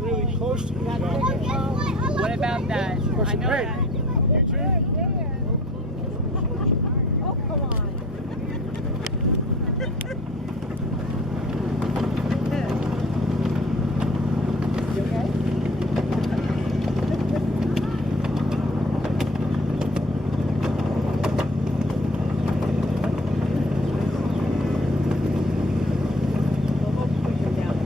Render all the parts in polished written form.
really close to each other. What about that? What's I it know pay? that. You too? Oh, come on. You okay? Well, hopefully you're down.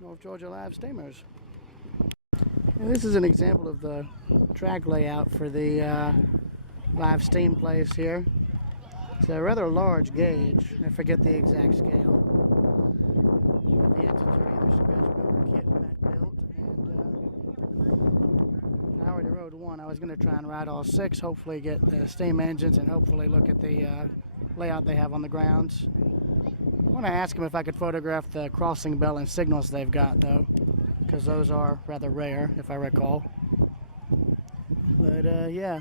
North Georgia live steamers. And this is an example of the track layout for the live steam place here. It's a rather large gauge. I forget the exact scale. The engines are either scratch built or kit built. And I already rode one. I was going to try and ride all 6, hopefully get the steam engines and hopefully look at the layout they have on the grounds. I want to ask them if I could photograph the crossing bell and signals they've got, though, because those are rather rare, if I recall. But yeah,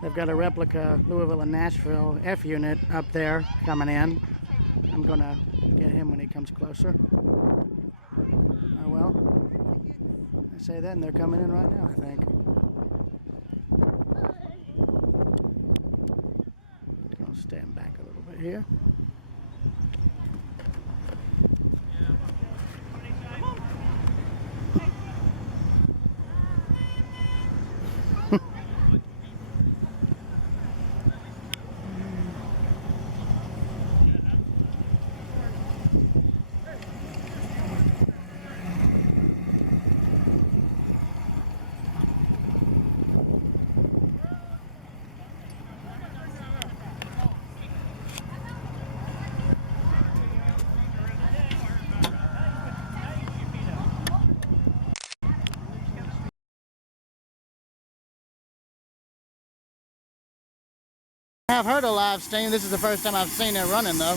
they've got a replica Louisville and Nashville F unit up there coming in. I'm going to get him when he comes closer. Oh well, I say that and they're coming in right now, I think. I'll stand back a little bit here. I've heard of live steam. This is the first time I've seen it running, though.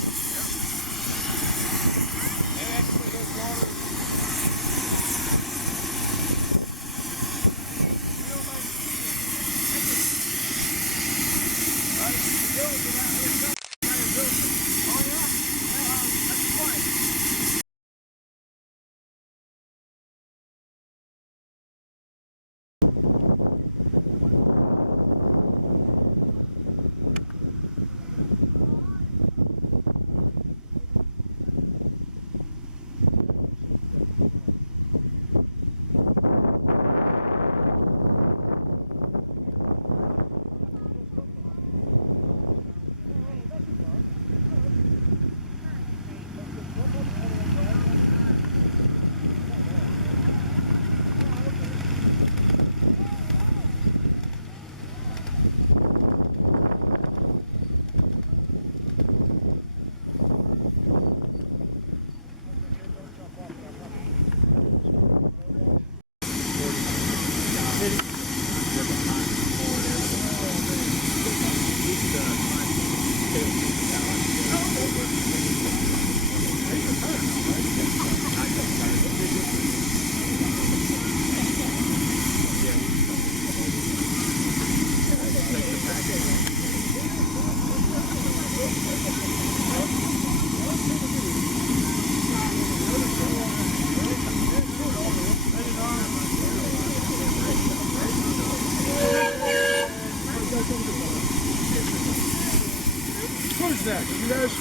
Who's that? You guys?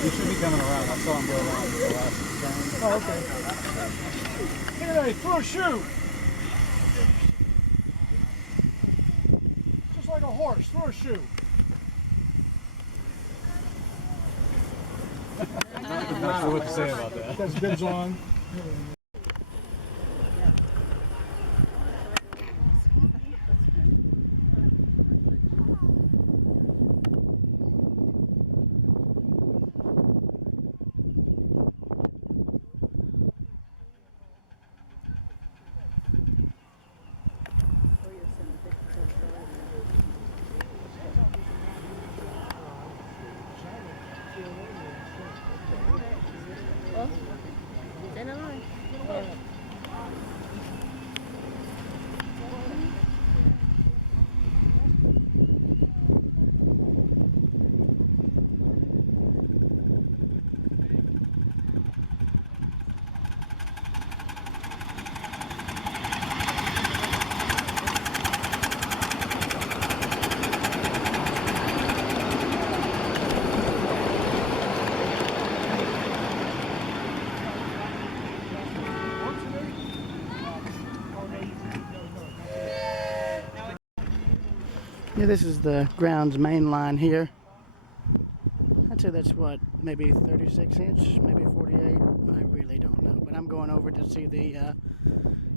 He should be coming around. I saw him go around the last turn. Oh, okay. Look at that, he threw a shoe. Just like a horse, threw a shoe. I'm not sure what to say about that. That's bibs on. Oh, then alone. Yeah, this is the grounds main line here. I'd say that's what, maybe 36 inch, maybe 48. I really don't know, but I'm going over to see the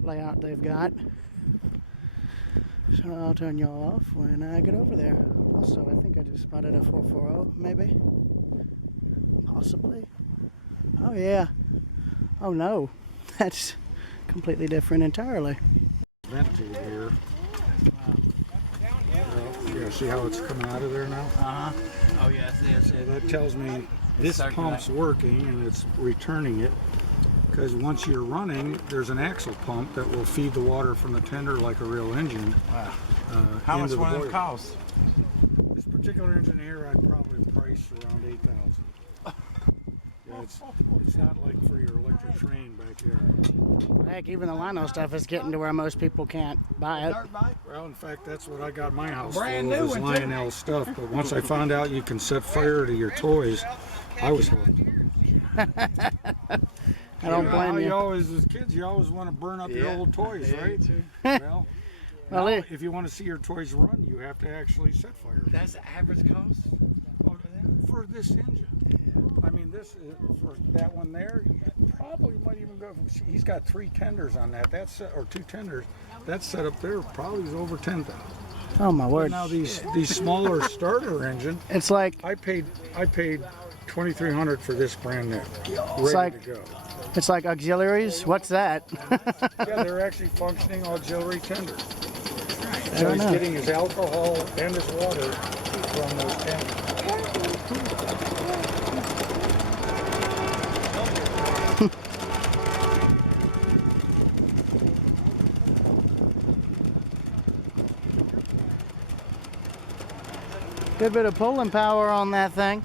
layout they've got. So I'll turn y'all off when I get over there. Also, I think I just spotted a 440, maybe, possibly. Oh yeah. Oh no, that's completely different entirely. Vent to here. Yeah, see how it's coming out of there now? Uh-huh. Oh, yes, yes. So that tells me this pump's working and it's returning it. Because once you're running, there's an axle pump that will feed the water from the tender like a real engine. Wow. How much into the one of them boiler. cost? This particular engine here, I'd probably price around $8,000. Yeah, it's not like for your electric train backyard. Heck, even the lino stuff is getting to where most people can't buy it. Well, in fact, that's what I got my house Brand full of, new is one, too. Lionel stuff. But once I found out you can set fire to your toys, I was hooked. I don't blame You you. always, as kids, you always want to burn up your Yeah. old toys, Yeah, right? too. Well, Well, now, it- if you want to see your toys run, you have to actually set fire. That's the average cost? For this engine. I mean, this is for that one there. Probably might even go. He's got 3 tenders on that. That's or 2 tenders. That setup there probably is over 10,000. Oh my word! Now these smaller starter engine, It's like I paid $2,300 for this brand new, ready like- to go. it's like auxiliaries. What's that? Yeah, they're actually functioning auxiliary tenders. Fair So he's enough. getting his alcohol and his water from those tenders. Good bit of pulling power on that thing.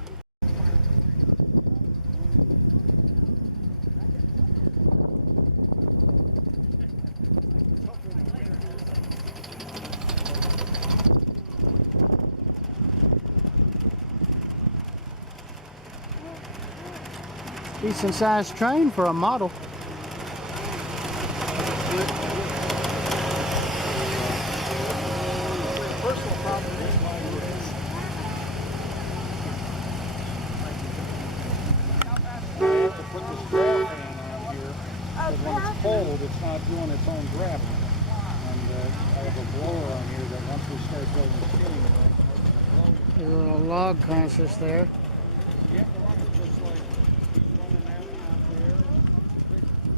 Decent sized train for a model. Personal problem is mine is I have to put this draft fan on here, because when it's cold, it's not doing its own gravity. And I have a blower on here that once we start building the skinny, A little log consist there. yeah, just like he's running that one out there.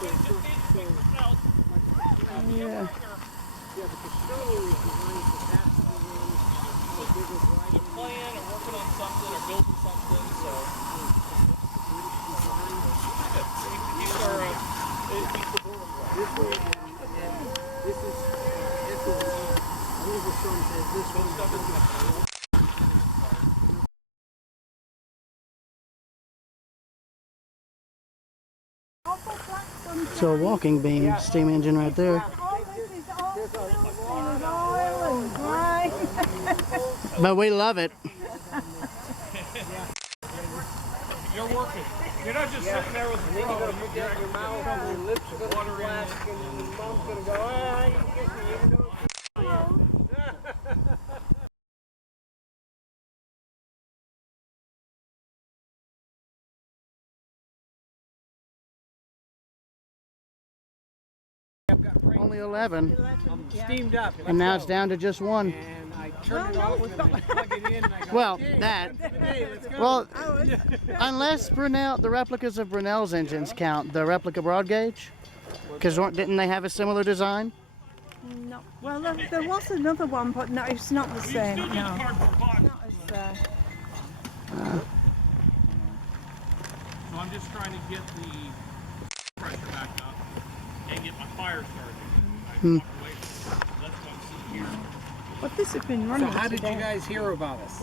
Yeah. They're playing or working on something or building something, so it keeps our it keeps the board right. This way, and this is I believe the son says this one Stuff is So a walking beam, steam engine right there. But we love it. You're working. You're not just sitting there with the you're gonna put that in your mouth and your lips are gonna be plastic and your mom's gonna go, ah, you can kiss me even though Only 11, I'm steamed up. and now it's down to just one. And I turn it off and I plug it in and I go, Well, okay, that. hey, let's go. Well, unless Brunel, the replicas of Brunel's engines count, the replica broad gauge, because didn't they have a similar design? No. Well, there was another one, but no, it's not the same. still No, use cardboard box. not as. So I'm just trying to get the pressure back up and get my fire started. I walked away from it. That's what I'm seeing here. But this has been So running how did today. you guys hear about us?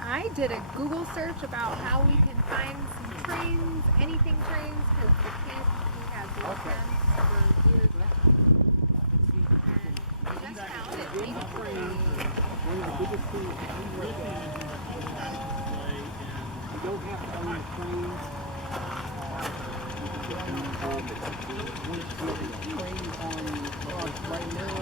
I did a Google search about how we can find some trains, anything trains, because the kid, he has looked them for years. And I just found it. One of the biggest things we work at, you don't have to own a train. You can get them involved. When it's train on right now.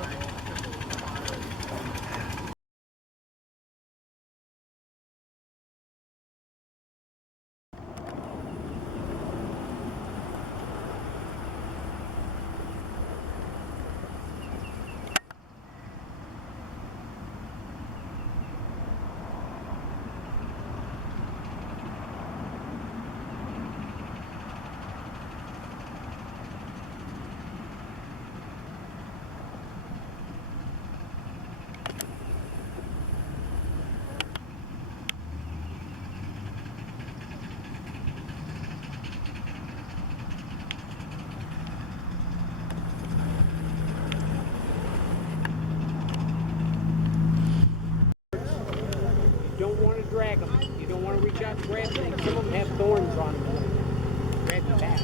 You don't want to drag them. You don't want to reach out and grab them. Some of them have thorns on them. Grab your back.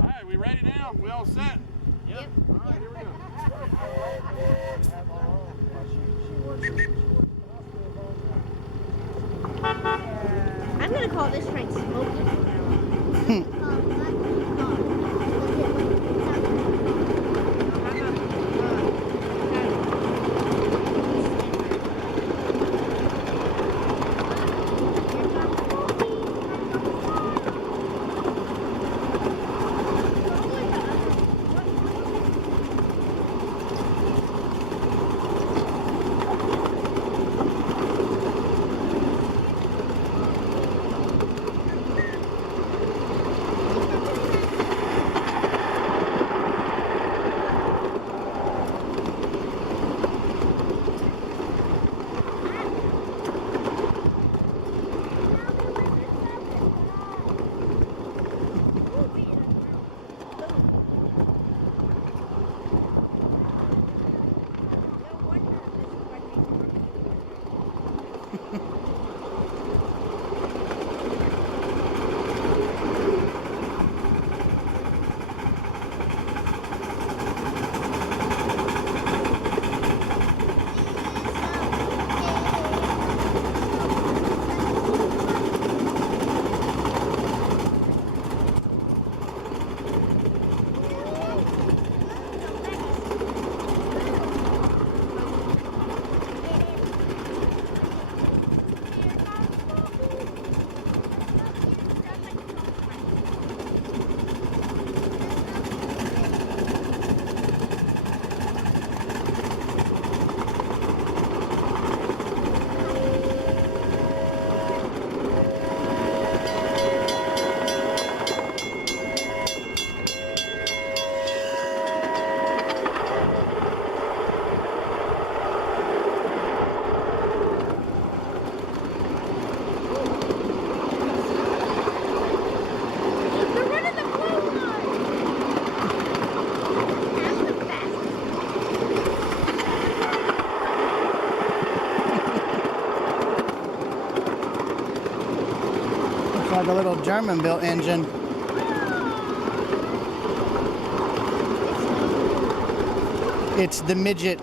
All right, we ready now? We all set? Yep. All right, here we go. I'm gonna call this train smoking from now on. like a little German-built engine. It's the midget.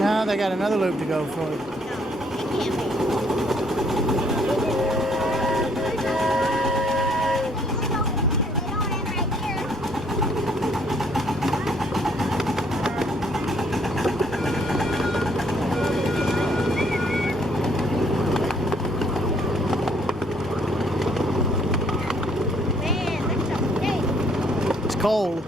Now they got another loop to go for. It's cold.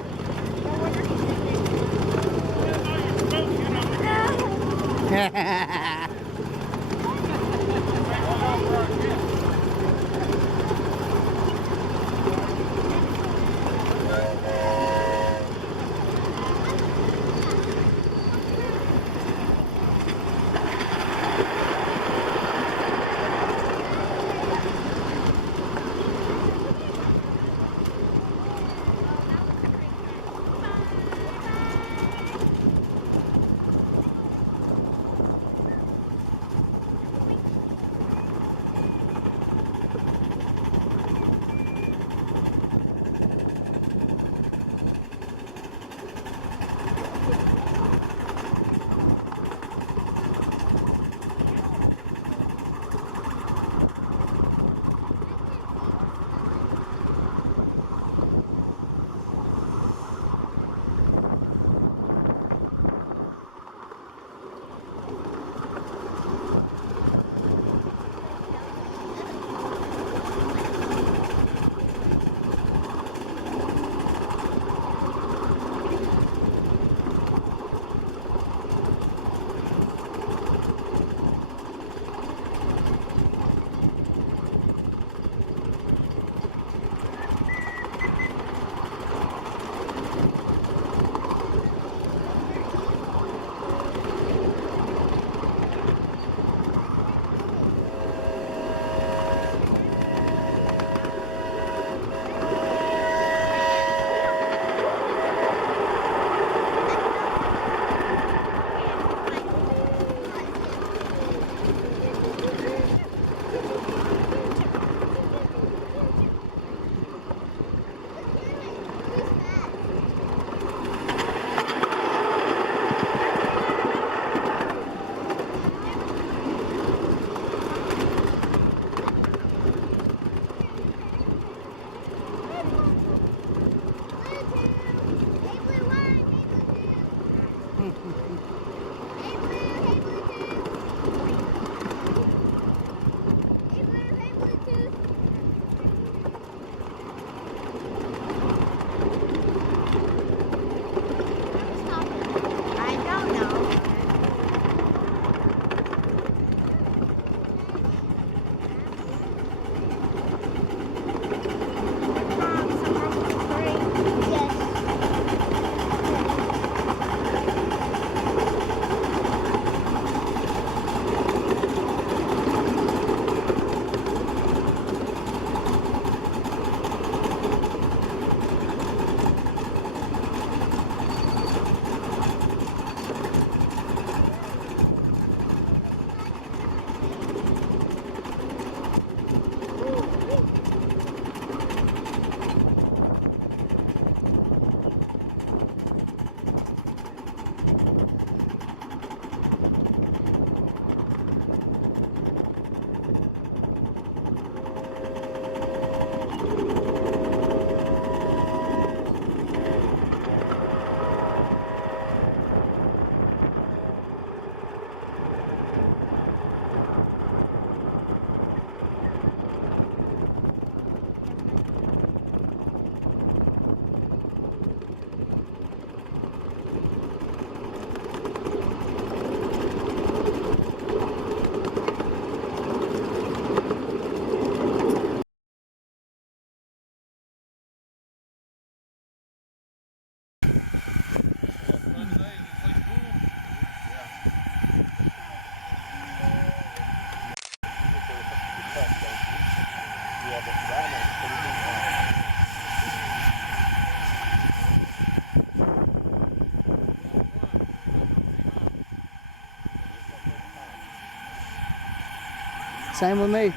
Same with me.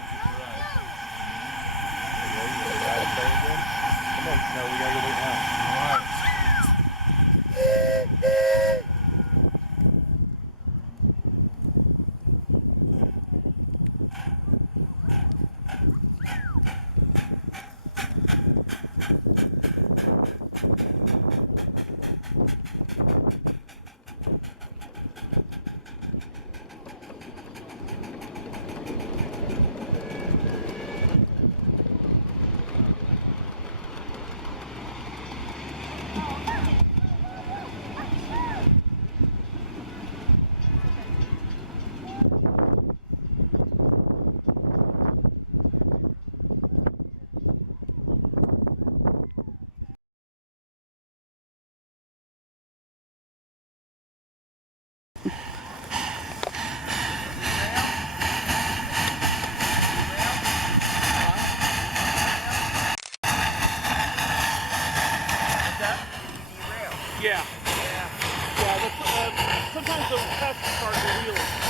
Yeah. Yeah, sometimes those tests start to wheel.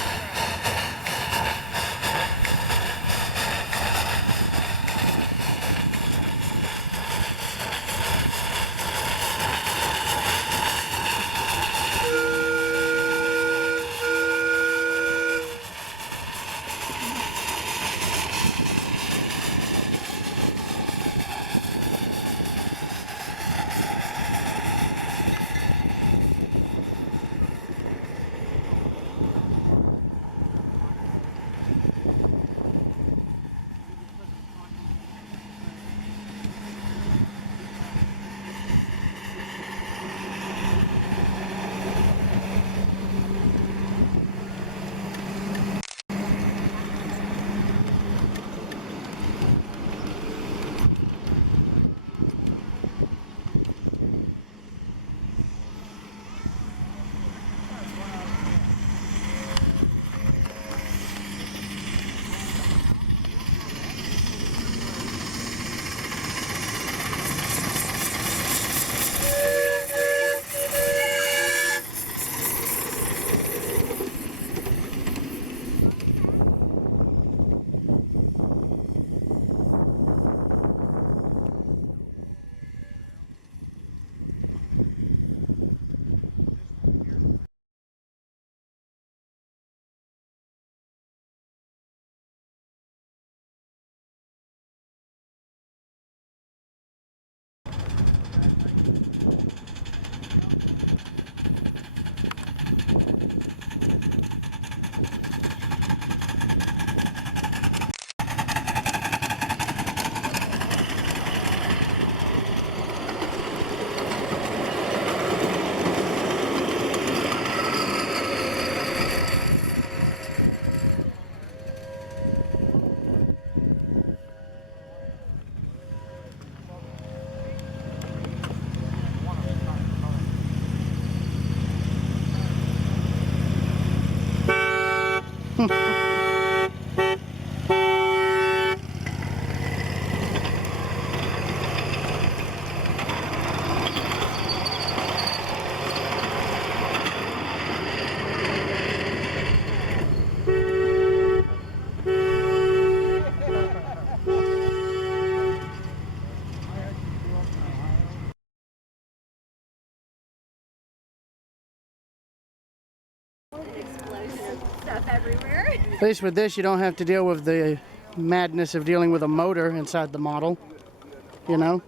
Explosion stuff everywhere. At least with this, you don't have to deal with the madness of dealing with a motor inside the model, you know?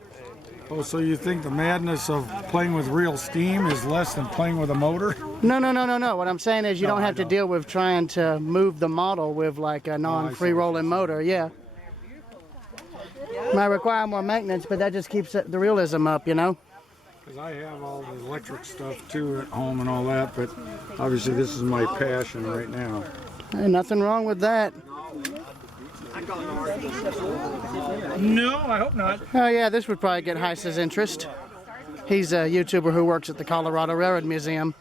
Oh, so you think the madness of playing with real steam is less than playing with a motor? No, no, no, no, no. What I'm saying is you No, don't have I to know. deal with trying to move the model with like a non-free rolling motor, yeah. Might require more maintenance, but that just keeps the realism up, you know? Because I have all the electric stuff too at home and all that, but obviously this is my passion right now. Hey, nothing wrong with that. No, I hope not. Oh yeah, this would probably get Heiss's interest. He's a YouTuber who works at the Colorado Railroad Museum.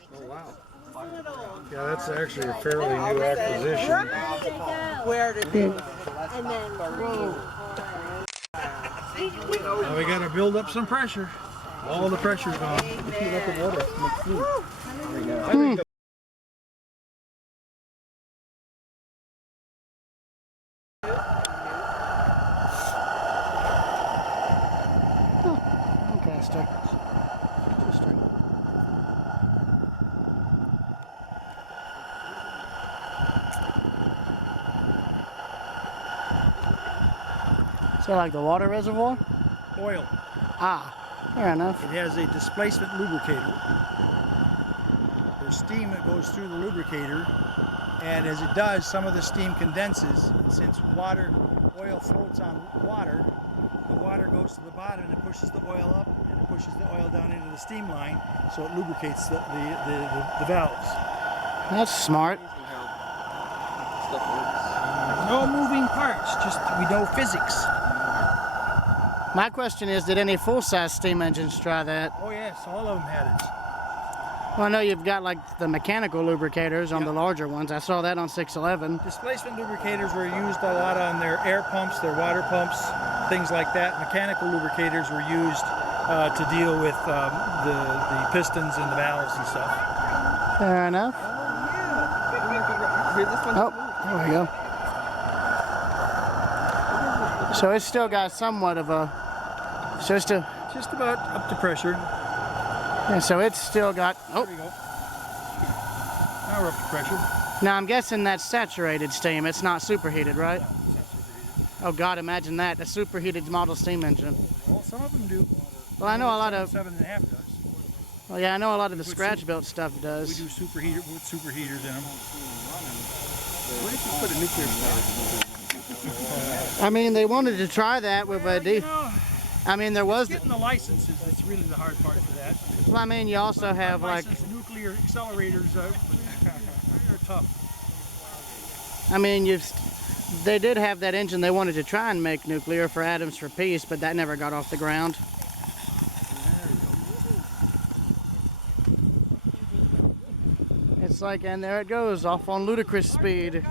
Yeah, that's actually a fairly new acquisition. Where to do? And then Now we got to build up some pressure. All the pressure's gone. Lancaster. Interesting. So like the water reservoir? Oil. Ah, fair enough. It has a displacement lubricator. There's steam that goes through the lubricator, and as it does, some of the steam condenses. Since oil floats on water, the water goes to the bottom and it pushes the oil up, and it pushes the oil down into the steam line, so it lubricates the valves. That's smart. No moving parts, just we know physics. My question is, did any full-size steam engines try that? Oh yes, all of them had it. Well, I know you've got like the mechanical lubricators on the larger ones. I saw that on 611. Displacement lubricators were used a lot on their air pumps, their water pumps, things like that. Mechanical lubricators were used to deal with the pistons and the valves and stuff. Fair enough. Oh, there we go. So it's still got somewhat of a, Just about up to pressure. yeah, so it's still got, There we go. Now we're up to pressure. now I'm guessing that's saturated steam. It's not superheated, right? Oh God, imagine that, a superheated model steam engine. Well, some of them do. Well, I know a lot of, 7.5 does. well, yeah, I know a lot of the scratch-built stuff We does. do superheater with superheaters in them. What if you put a nuclear plant? I mean, they wanted to try that with a I mean, there was, Getting the licenses, that's really the hard part for that. well, I mean, you also have like, Licensed nuclear accelerators are tough. I mean, they did have that engine they wanted to try and make nuclear for Atoms for Peace, but that never got off the ground. It's like, and there it goes, off on ludicrous speed.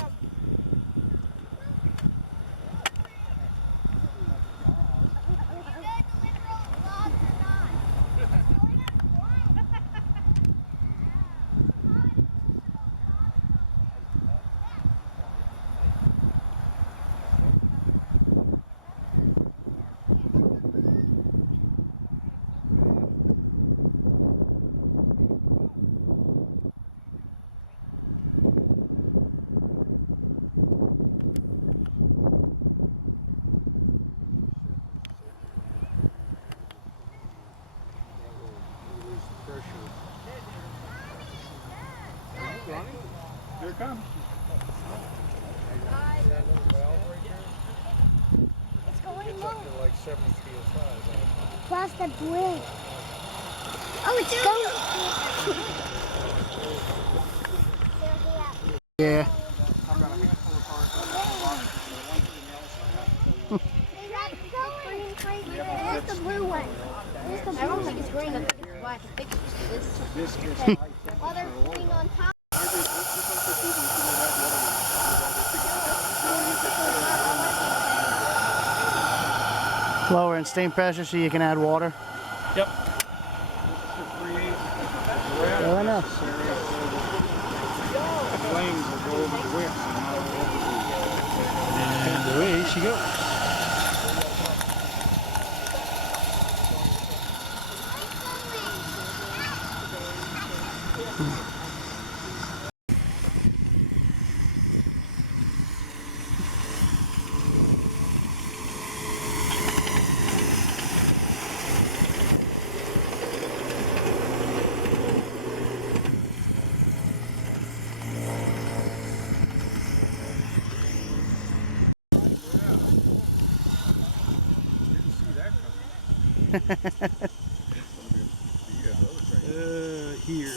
Here it comes. it's going low. Like 70 psi. Across the bridge. Oh, it's going. Yeah. Where's the blue one? I don't think it's green. I think it's black. I think it's this. Oh, they're green on top. Lower in steam pressure so you can add water. Yep. Fair enough. Flames will go over the whips And away she goes. Here.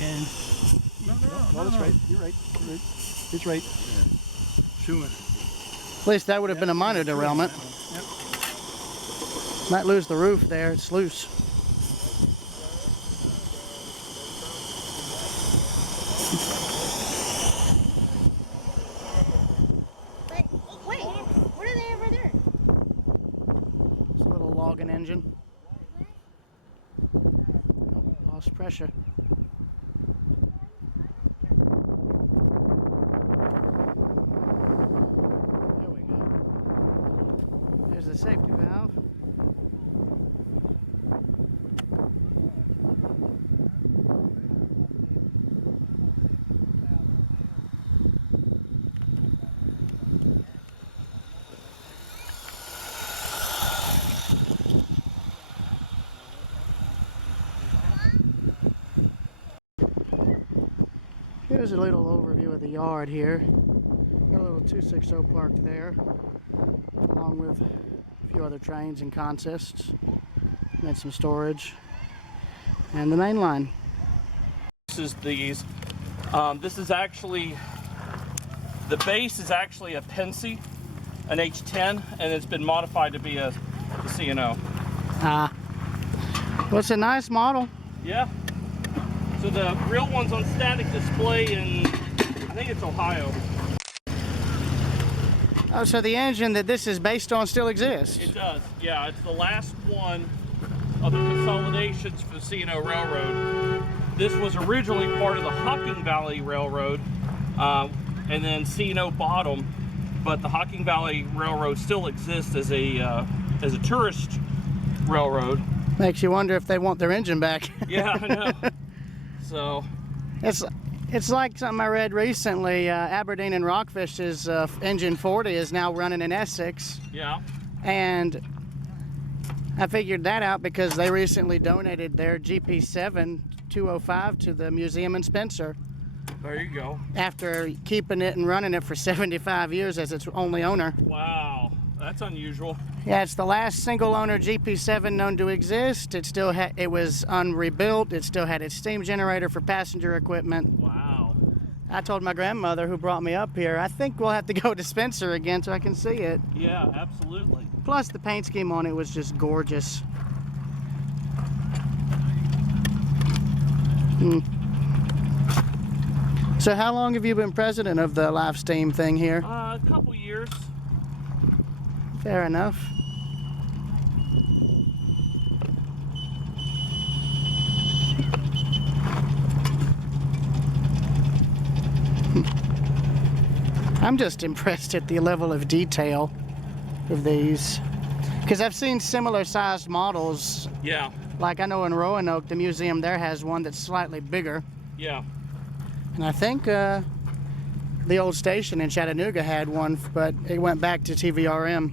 And no, that's right. You're right. It's right. Schumann. At least that would have been a minor derailment. Yep. Might lose the roof there. It's loose. But wait, what are they over there? It's a little logging engine. Oh, lost pressure. There we go. There's the safety valve. Here's a little overview of the yard here. Got a little 260 parked there, along with a few other trains and consists, and some storage, and the main line. This is these. This is actually, the base is actually a Pensy, an H10, and it's been modified to be a C&O. Well, it's a nice model. Yeah. So the real one's on static display in, I think it's Ohio. Oh, so the engine that this is based on still exists? It does, yeah. It's the last one of the consolidations for the C&O Railroad. This was originally part of the Hocking Valley Railroad, and then C&O bought them, but the Hocking Valley Railroad still exists as a tourist railroad. Makes you wonder if they want their engine back. Yeah, I know. So it's like something I read recently. Aberdeen and Rockfish's engine 40 is now running in Essex, yeah, and I figured that out because they recently donated their GP7 205 to the museum in Spencer there you go. after keeping it and running it for 75 years as its only owner. Wow, that's unusual. Yeah, it's the last single owner GP7 known to exist. It still it was unrebuilt. It still had its steam generator for passenger equipment. Wow. I told my grandmother who brought me up here, I think we'll have to go to Spencer again so I can see it. Yeah, absolutely. Plus the paint scheme on it was just gorgeous. So how long have you been president of the live steam thing here? A couple years. Fair enough. I'm just impressed at the level of detail of these, because I've seen similar sized models. Yeah, Like I know in Roanoke, the museum there has one that's slightly bigger, yeah. and I think the old station in Chattanooga had one, but it went back to TVRM.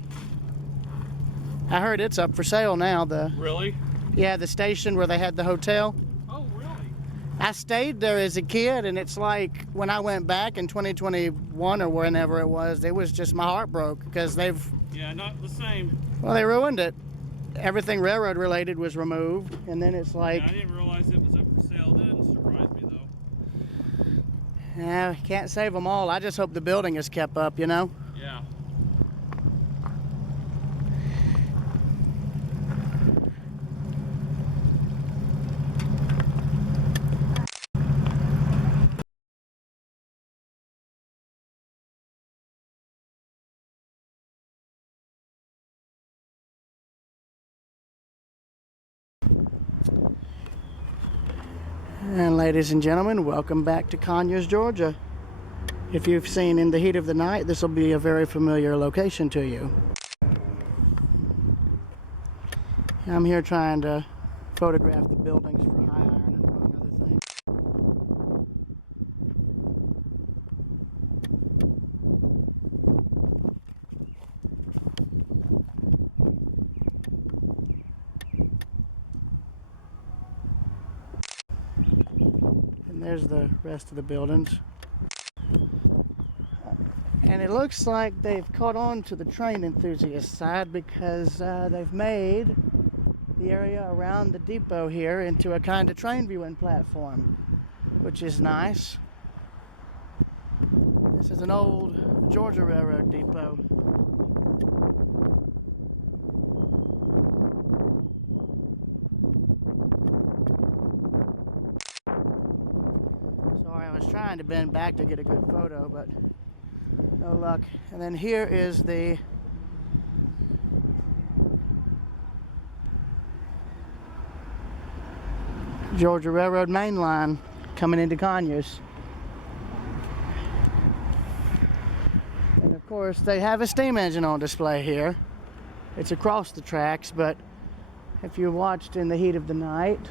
I heard it's up for sale now. Really? Yeah, the station where they had the hotel. Oh, really? I stayed there as a kid, and it's like when I went back in 2021 or whenever it was just my heart broke because Yeah, not the same. they ruined it. Everything railroad related was removed, and then it's like, Yeah, I didn't realize it was up for sale. That didn't surprise me, though. yeah, can't save them all. I just hope the building is kept up, you know? Yeah. And ladies and gentlemen, welcome back to Conyers, Georgia. If you've seen In the Heat of the Night, this will be a very familiar location to you. I'm here trying to photograph the buildings for high iron and among other things. And there's the rest of the buildings. And it looks like they've caught on to the train enthusiast side because they've made the area around the depot here into a kind of train viewing platform, which is nice. This is an old Georgia Railroad depot. Sorry, I was trying to bend back to get a good photo, but no luck. And then here is the Georgia Railroad main line coming into Conyers. And of course, they have a steam engine on display here. It's across the tracks, but if you watched in the heat of the night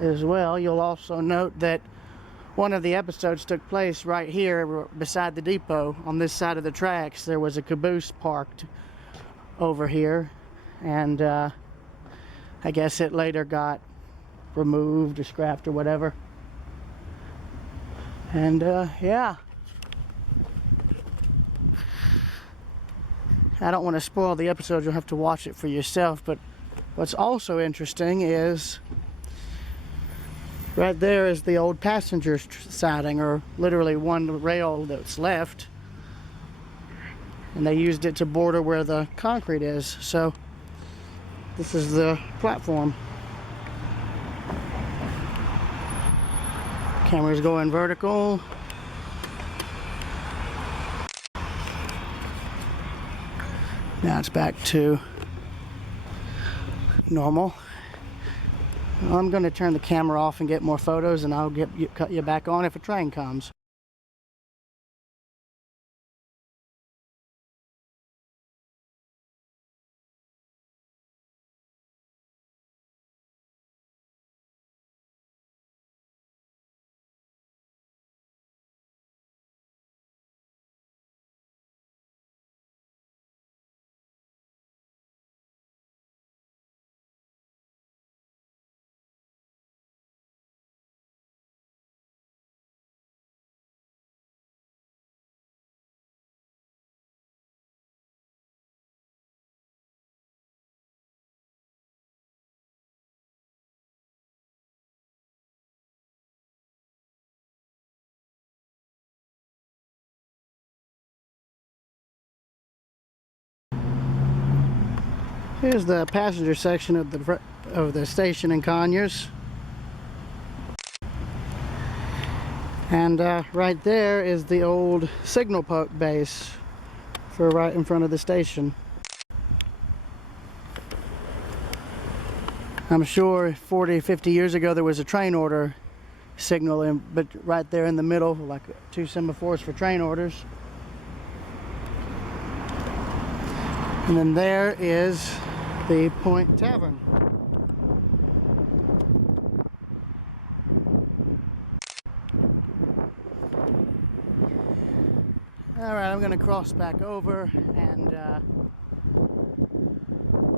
as well, you'll also note that one of the episodes took place right here beside the depot on this side of the tracks. There was a caboose parked over here, and I guess it later got removed or scrapped or whatever. And yeah, I don't want to spoil the episode. You'll have to watch it for yourself. But what's also interesting is right there is the old passenger siding, or literally one rail that's left, and they used it to border where the concrete is. So this is the platform. Camera's going vertical. Now it's back to normal. I'm going to turn the camera off and get more photos, and I'll cut you back on if a train comes. Here's the passenger section of the station in Conyers. And right there is the old signal base for right in front of the station. I'm sure 40, 50 years ago there was a train order signal, but right there in the middle, like 2 semaphores for train orders. And then there is the Point Tavern. All right, I'm going to cross back over and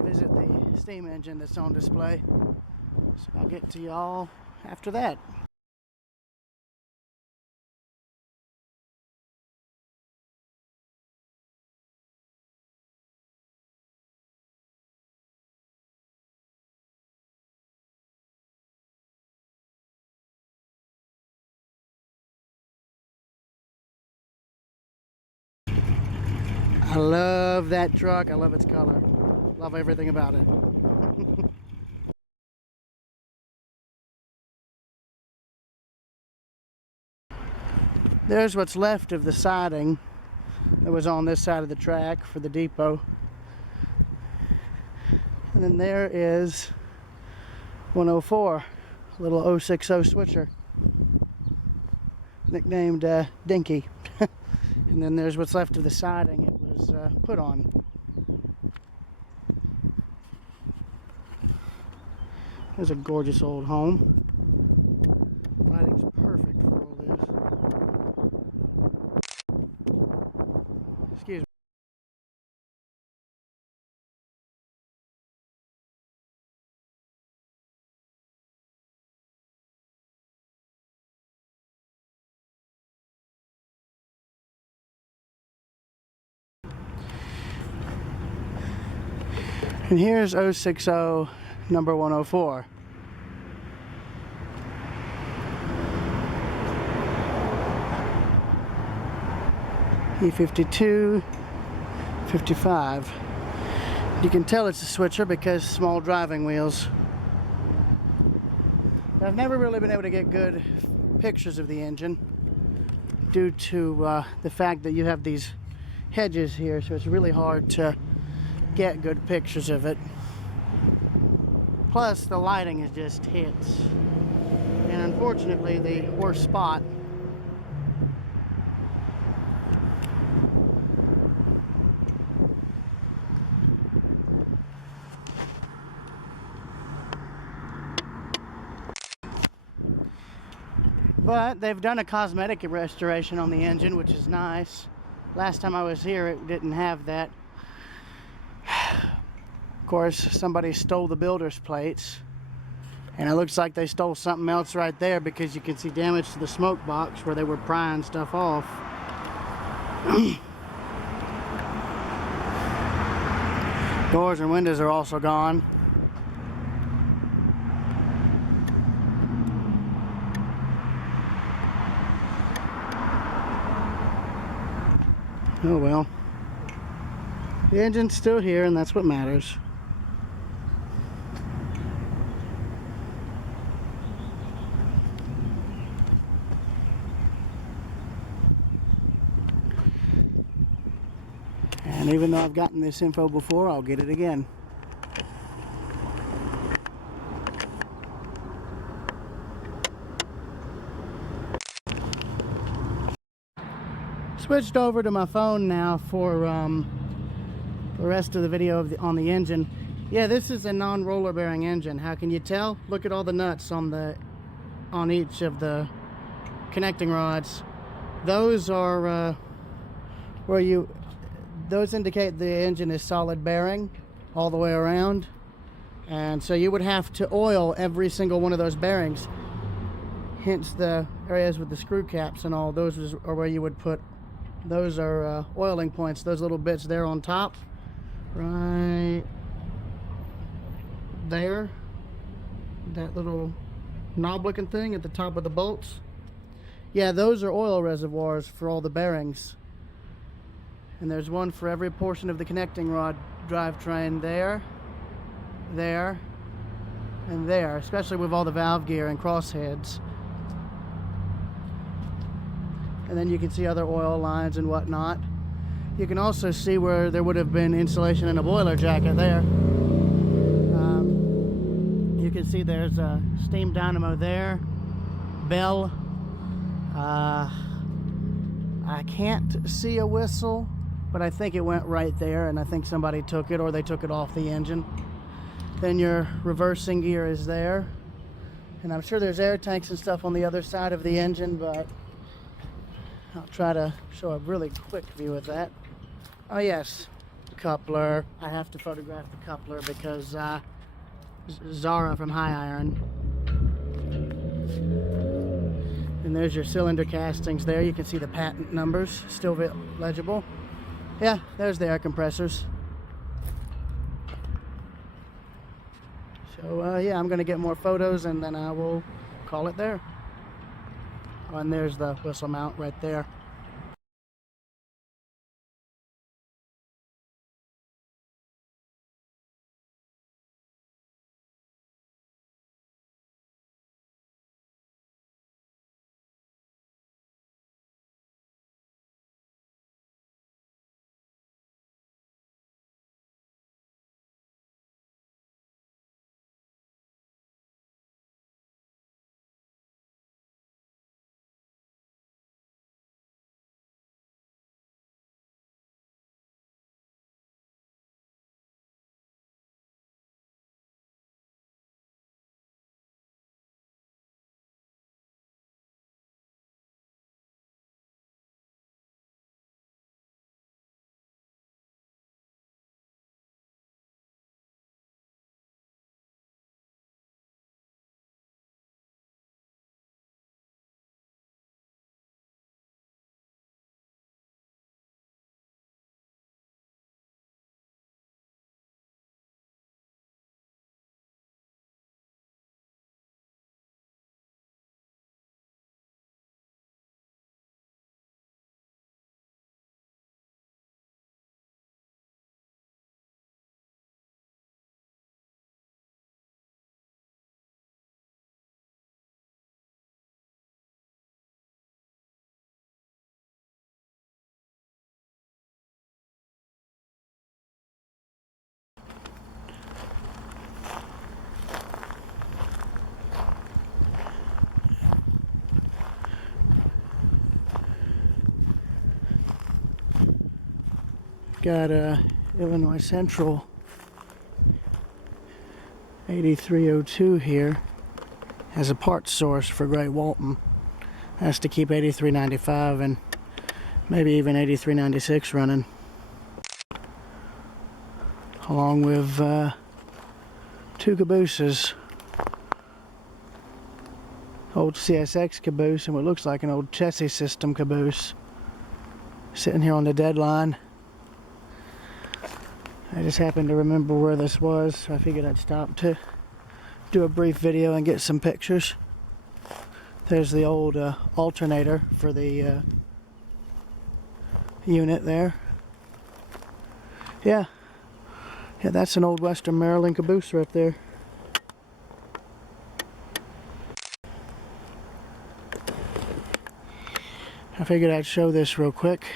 visit the steam engine that's on display. So I'll get to y'all after that. I love that truck. I love its color. Love everything about it. There's what's left of the siding that was on this side of the track for the depot. And then there is 104, a little 060 switcher, nicknamed Dinky. And then there's what's left of the siding it was put on. There's a gorgeous old home. Lighting's perfect for all this. Excuse me. And here's 060 number 104. E52, 55. You can tell it's a switcher because small driving wheels. I've never really been able to get good pictures of the engine due to the fact that you have these hedges here, so it's really hard to get good pictures of it. Plus, the lighting is just hits. And unfortunately, the worst spot. But they've done a cosmetic restoration on the engine, which is nice. Last time I was here, it didn't have that. Of course, somebody stole the builder's plates. And it looks like they stole something else right there because you can see damage to the smoke box where they were prying stuff off. Doors and windows are also gone. Oh well. The engine's still here, and that's what matters. And even though I've gotten this info before, I'll get it again. Switched over to my phone now for the rest of the video on the engine. Yeah, this is a non-roller bearing engine. How can you tell? Look at all the nuts on each of the connecting rods. Those are those indicate the engine is solid bearing all the way around, and so you would have to oil every single one of those bearings. Hence the areas with the screw caps and all those are where you would put. Those are oiling points. Those little bits there on top, right there, that little knob looking thing at the top of the bolts. Yeah, those are oil reservoirs for all the bearings. And there's one for every portion of the connecting rod drivetrain there, there, and there, especially with all the valve gear and crossheads. And then you can see other oil lines and whatnot. You can also see where there would have been insulation in a boiler jacket there. You can see there's a steam dynamo there, bell. I can't see a whistle, but I think it went right there, and I think somebody took it, or they took it off the engine. Then your reversing gear is there, and I'm sure there's air tanks and stuff on the other side of the engine, but I'll try to show a really quick view of that. Oh yes, coupler. I have to photograph the coupler because Zara from High Iron. And there's your cylinder castings there. You can see the patent numbers, still legible. Yeah, there's the air compressors. So yeah, I'm gonna get more photos and then I will call it there. Oh, and there's the whistle mount right there. Got Illinois Central 8302 here as a parts source for Great Walton. Has to keep 8395 and maybe even 8396 running, along with 2 cabooses. Old CSX caboose and what looks like an old chassis system caboose sitting here on the deadline. I just happened to remember where this was, so I figured I'd stop to do a brief video and get some pictures. There's the old alternator for the unit there. Yeah, that's an old Western Maryland caboose right there. I figured I'd show this real quick.